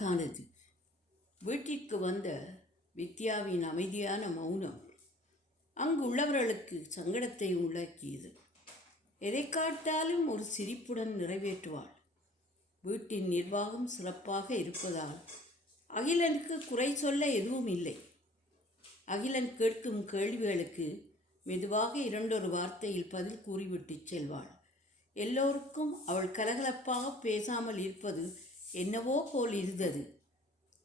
அழகானது. வீட்டிற்கு வந்த வித்யாவின் அமைதியான மௌனம் அங்கு உள்ளவர்களுக்கு சங்கடத்தை உள்ளாக்கியது. எதை காட்டாலும் ஒரு சிரிப்புடன் நிறைவேற்றுவாள். வீட்டின் நிர்வாகம் சிறப்பாக இருப்பதால் அகிலனுக்கு குறை சொல்ல எதுவும் இல்லை. அகிலன் கேட்கும் கேள்விகளுக்கு மெதுவாக இரண்டொரு வார்த்தையில் பதில் கூறிவிட்டு செல்வாள். எல்லோருக்கும் அவள் கலகலப்பாக பேசாமல் இருப்பது என்னவோ போல் இருந்தது.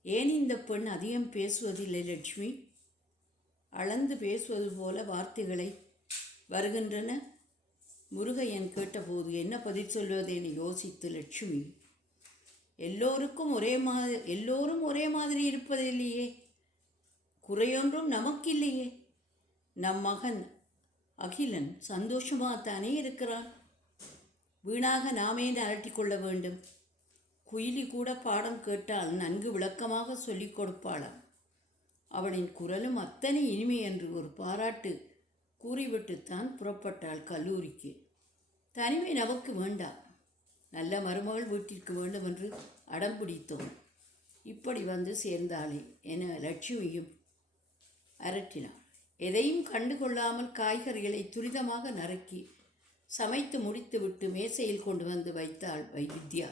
ஏன் இந்த பெண் அதிகம் பேசுவதில்லை லட்சுமி? அளந்து பேசுவது போல வார்த்தைகளை வருகின்றன. முருகையன் கேட்டபோது என்ன பதில் சொல்வது என யோசித்து லட்சுமி, எல்லோரும் ஒரே மாதிரி இருப்பதில்லையே, குறையொன்றும் நமக்கில்லையே. நம் மகன் அகிலன் சந்தோஷமாகத்தானே இருக்கிறான். வீணாக நாமே அலட்டிக்கொள்ள வேண்டும். குயிலி கூட பாடம் கேட்டால் நன்கு விளக்கமாக சொல்லிக் கொடுப்பாளாம். அவளின் குரலும் அத்தனை இனிமை என்று ஒரு பாராட்டு கூறிவிட்டுத்தான் புறப்பட்டாள் கல்லூரிக்கு. தனிமை நமக்கு வேண்டாம், நல்ல மருமகள் வீட்டிற்கு வேண்டும் என்று அடம் பிடித்தோம். இப்படி வந்து சேர்ந்தாளே என லட்சுமியும் அரட்டினாள். எதையும் கண்டுகொள்ளாமல் காய்கறிகளை துரிதமாக நறுக்கி சமைத்து முடித்துவிட்டு மேசையில் கொண்டு வந்து வைத்தாள் வித்யா.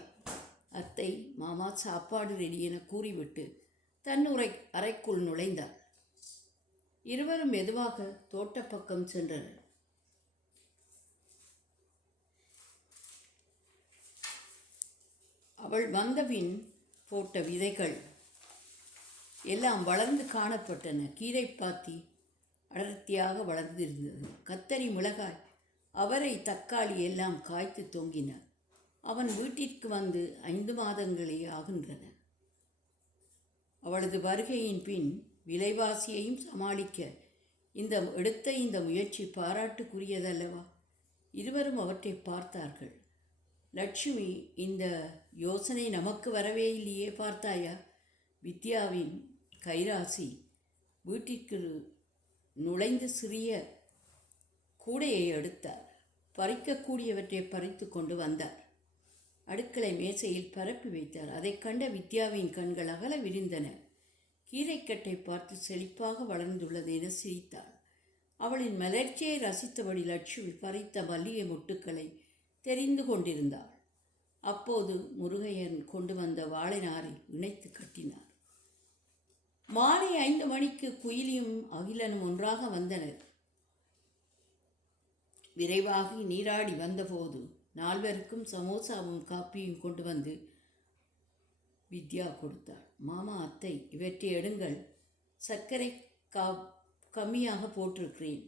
அத்தை, மாமா சாப்பாடு ரெடி என கூறிவிட்டு தன் அறைக்குள் நுழைந்தாள். இருவரும் மெதுவாக தோட்டப்பக்கம் சென்றனர். அவள் வந்தபின் போட்ட விதைகள் எல்லாம் வளர்ந்து காணப்பட்டன. கீரைப்பாத்தி அடர்த்தியாக வளர்ந்திருந்தது. கத்தரி, மிளகாய், அவரை, தக்காளி எல்லாம் காய்த்து தொங்கின. அவன் வீட்டிற்கு வந்து 5 மாதங்களே ஆகின்றன. அவளது வருகையின் பின் விலைவாசியையும் சமாளிக்க இந்த முயற்சி பாராட்டுக்குரியதல்லவா? இருவரும் அவற்றை பார்த்தார்கள். லட்சுமி, இந்த யோசனை நமக்கு வரவே இல்லையே, பார்த்தாயா? வித்யாவின் கைராசி. வீட்டிற்கு நுழைந்து சிறிய கூடையை எடுத்தார். பறிக்கக்கூடியவற்றை பறித்து கொண்டு வந்தார். அடுக்களை மேசையில் பரப்பி வைத்தார். அதை கண்ட வித்யாவின் கண்கள் அகல விரிந்தன. கீரைக்கட்டை பார்த்து செழிப்பாக வளர்ந்துள்ளது என சிரித்தாள். அவளின் மலர்ச்சியை ரசித்தபடி லட்சுமி பறித்த மல்லிகை மொட்டுக்களை தெரிந்து கொண்டிருந்தாள். அப்போது முருகையன் கொண்டு வந்த வாழைநாரை இணைத்து கட்டினார். மாலை 5 மணிக்கு குயிலியும் அகிலனும் ஒன்றாக வந்தனர். விரைவாக நீராடி வந்தபோது 4 சமோசாவும் காப்பியும் கொண்டு வந்து வித்யா கொடுத்தாள். மாமா, அத்தை, இவற்றை எடுங்கள். சர்க்கரை கம்மியாக போட்டிருக்கிறேன்.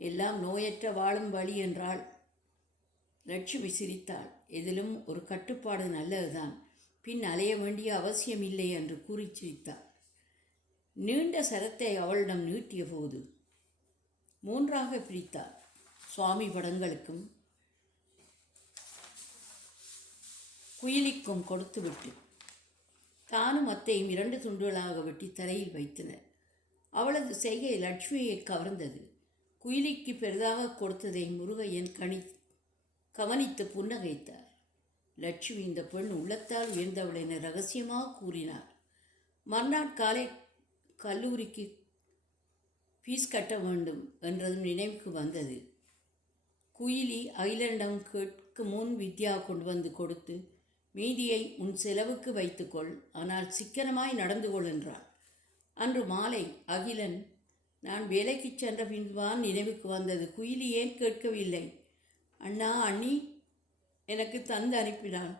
எல்லாம் நோயற்ற வாழும் வழி என்றாள். லட்சுமி சிரித்தாள். எதிலும் ஒரு கட்டுப்பாடு நல்லதுதான், பின் அலைய வேண்டிய அவசியம் இல்லை என்று கூறி சிரித்தாள். நீண்ட சரத்தை அவளிடம் நீட்டிய போது 3ஆக பிரித்தாள். சுவாமி படங்களுக்கும் குயிலிக்கும் கொடுத்துவிட்டு தானும் அத்தையும் 2 துண்டுகளாக வெட்டி தரையில் வைத்தனர். அவளது செய்கை லட்சுமியை கவர்ந்தது. குயிலிக்கு பெரிதாக கொடுத்ததை முருகையன் கவனித்து புன்னகைத்தார். லட்சுமி, இந்த பெண் உள்ளத்தால் உயர்ந்தவள் என ரகசியமாக கூறினார். மறுநாள் காலை கல்லூரிக்கு ஃபீஸ் கட்ட வேண்டும் என்றதும் நினைவுக்கு வந்தது. குயிலி அகிலனிடம் கேட்கும் முன் வித்யா கொண்டு வந்து கொடுத்து, மீதியை உன் செலவுக்கு வைத்துக்கொள், ஆனால் சிக்கனமாய் நடந்து கொள் என்றாள். அன்று மாலை அகிலன் நான் வேலைக்கு சென்ற பின்தான் நினைவுக்கு வந்தது. குயிலி ஏன் கேட்கவில்லை? அண்ணா, அண்ணி எனக்கு தந்து அனுப்பினான்.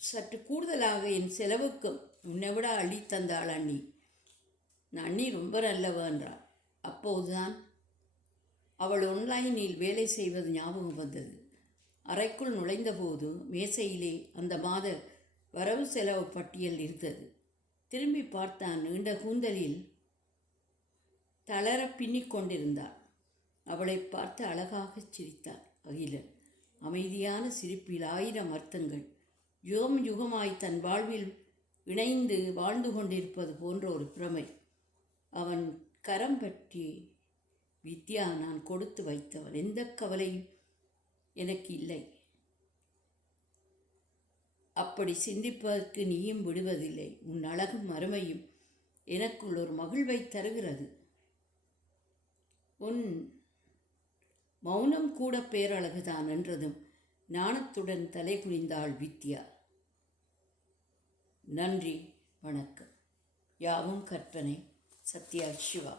சற்று கூடுதலாக என் செலவுக்கு உன்னை விட அள்ளி தந்தாள் அண்ணி. அண்ணி ரொம்ப நல்லவ என்றாள். அப்போதுதான் அவள் ஆன்லைனில் வேலை செய்வது ஞாபகம் வந்தது. அறைக்குள் நுழைந்தபோது மேசையிலே அந்த மாத வரவு செலவு பட்டியல் இருந்தது. திரும்பி பார்த்தான். நீண்ட கூந்தலில் தளர பின்னிக் கொண்டிருந்தாள். அவளை பார்த்து அழகாகச் சிரித்தார் அகிலன். அமைதியான சிரிப்பில் 1000 அர்த்தங்கள். யுகம் யுகமாய் தன் வாழ்வில் இணைந்து வாழ்ந்து கொண்டிருப்பது போன்ற ஒரு பிரமை. அவன் கரம் பற்றி, வித்யா, நான் கொடுத்து வைத்தவன், எந்த கவலையும் எனக்கு இல்லை. அப்படி சிந்திப்பதற்கு நீயும் விடுவதில்லை. உன் அழகும் அருமையும் எனக்குள் ஒரு மகிழ்வை தருகிறது. உன் மௌனம் கூட பேரழகுதான் என்றதும் நாணத்துடன் தலை குனிந்தாள் வித்யா. நன்றி, வணக்கம். யாவும் கற்பனை. சத்யா சிவா.